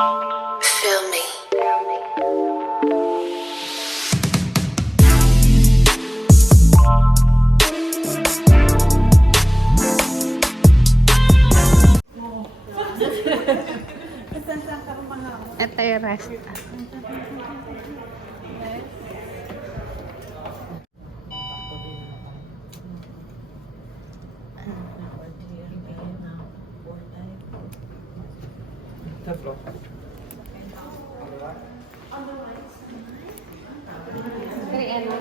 Feel me. Ito yung rest. Three ano?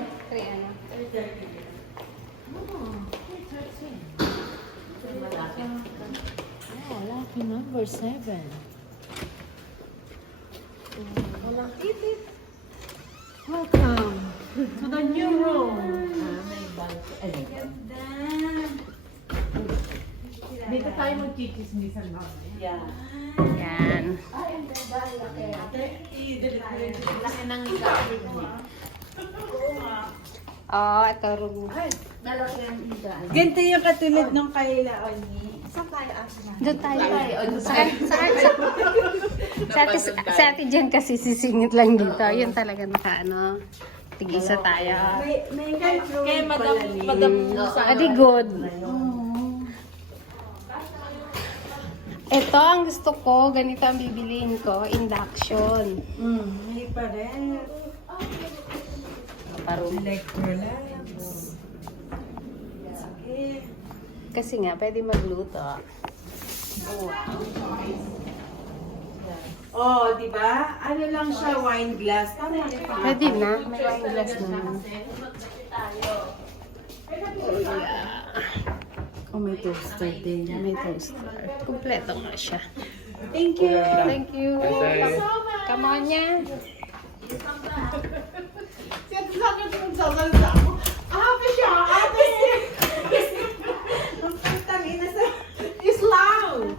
Oh, lucky number 7. Welcome to the new room. May dito tayo mag-chichismisan na. Yeah. Yan. Laki ng ikaw. Oh, ito room. Ganito yung katulad ng kay Laoni. Saan tayo asya? Doon tayo. Sa ate dyan kasi sisingit lang dito. Yun talaga naka ano. Tig-isa tayo. May kay Madam Adi good. Ito ang gusto ko. Ganito ang bibiliin ko. Induction. May pa rin. Electrolytes. Sige. Kasi nga, pwede magluto. Oh, di ba? Ano lang siya, wine glass. Tama na pa. Pwede na. May wine glass naman. Oh, may toaster din. May toaster. Kompleto nga siya. Thank you. Thank you. Come on niya.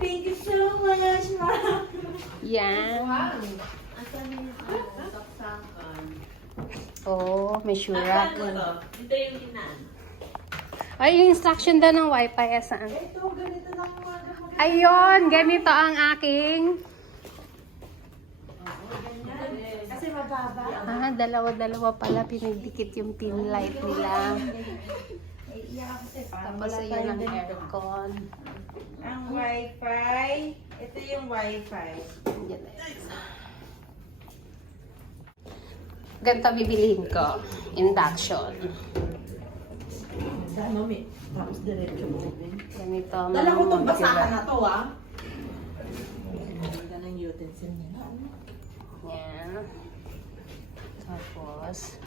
Thank you so much, ma'am. Yan. Oh, may shurak. Ito yung inan. Ay, yung instruction daw ng wifi. Saan? Ito, ganito lang mga Ayun, ganito ang aking. kasi mababa. Ah, dalawa-dalawa pala. Pinagdikit yung pin light nila. Tapos ayun ang aircon. Ang wifi. Ito yung wifi. Yan na yun. Ganito bibilihin ko. Induction. Sa mami. Tapos diretso mo din. Ganito. Dala ko itong mga basahan na to, ah. Ganda ng utensil nila. Yan. Tapos.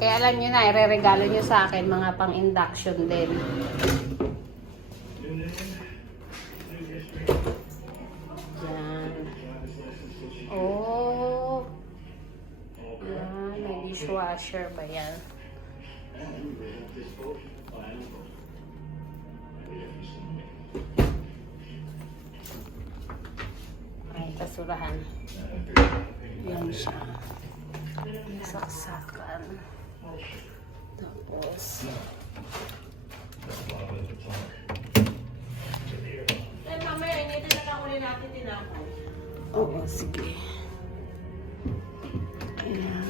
Kaya alam nyo na, ireregalo nyo sa akin mga pang-induction din. Yan. Oh. Yan, may dishwasher ba yan? Ay, kasurahan. Yan siya. Saksakan. Tapos. Eh, mamaya, initin na lang ulit natin tinapay. Oo, sige. Ayan.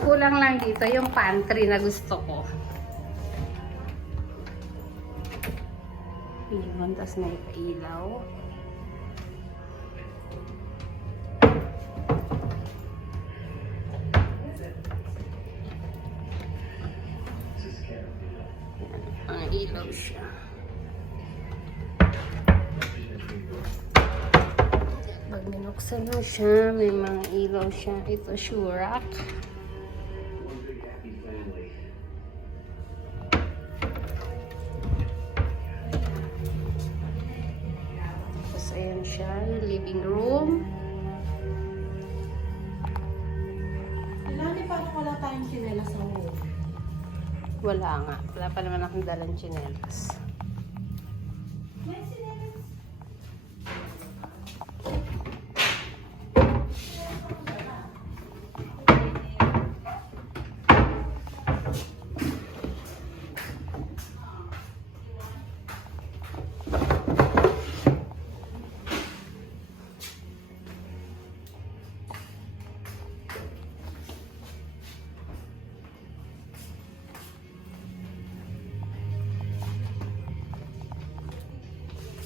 Kulang lang dito yung pantry na gusto ko. Yun, tapos may ilaw. Ang ilaw siya. Pag minuksan mo siya, may mga ilaw siya. Ito, Shurak. Tapos, ayan siya, yung living room. Lani, paano wala tayong sinela sa home? Wala nga. Wala pa naman akong dalang tsinelas.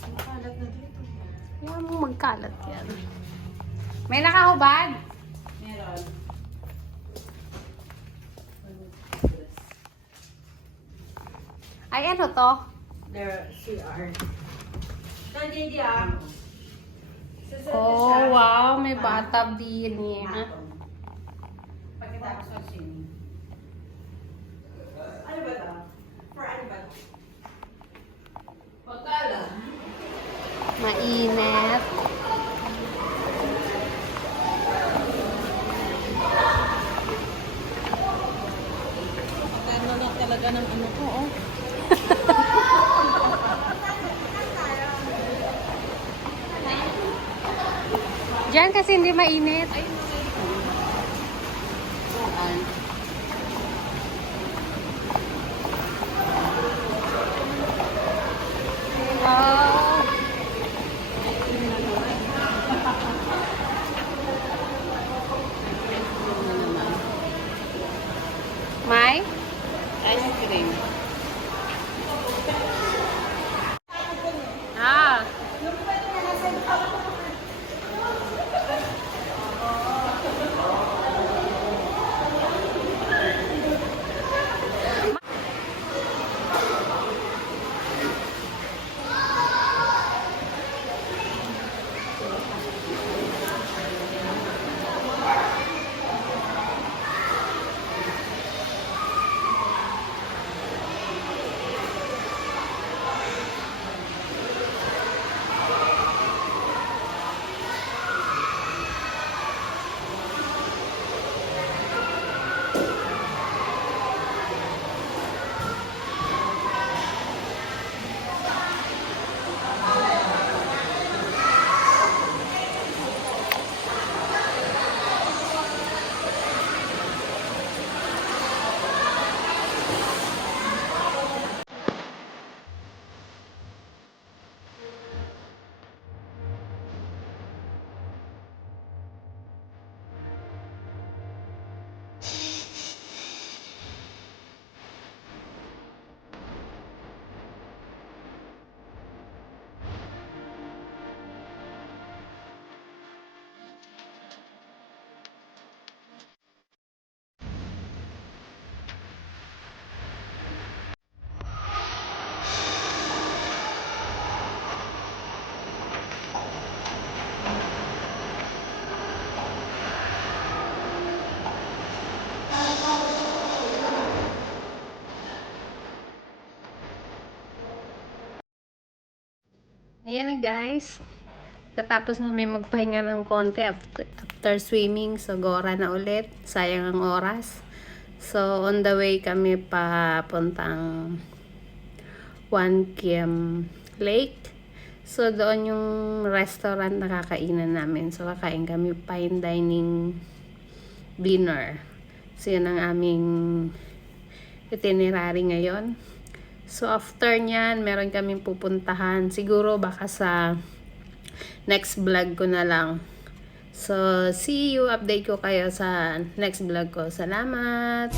Makalat na dito. Kaya mo magkalat yan. May nakahubad? Meron. Ay, ano to? There, CR. Hindi ah. Oh, wow. May bathtub din eh. Pagkatapos ng swimming. Ano ba ito? For ano ba ito? Pagkala. Mainit. Magkano lang talaga ng ano ko, oh. Diyan kasi hindi mainit. Wow. May? Ice cream. Ah. Ayan na guys. Katapos namin magpahinga ng konti after swimming. So, gora na ulit. Sayang ang oras. So, on the way kami papuntang One Kiem Lake. So, doon yung restaurant na kakainan namin. So, kakain kami fine dining dinner. So, yun ang aming itinerary ngayon. So, after nyan, meron kaming pupuntahan. Siguro, baka sa next vlog ko na lang. So, see you. Update ko kayo sa next vlog ko. Salamat!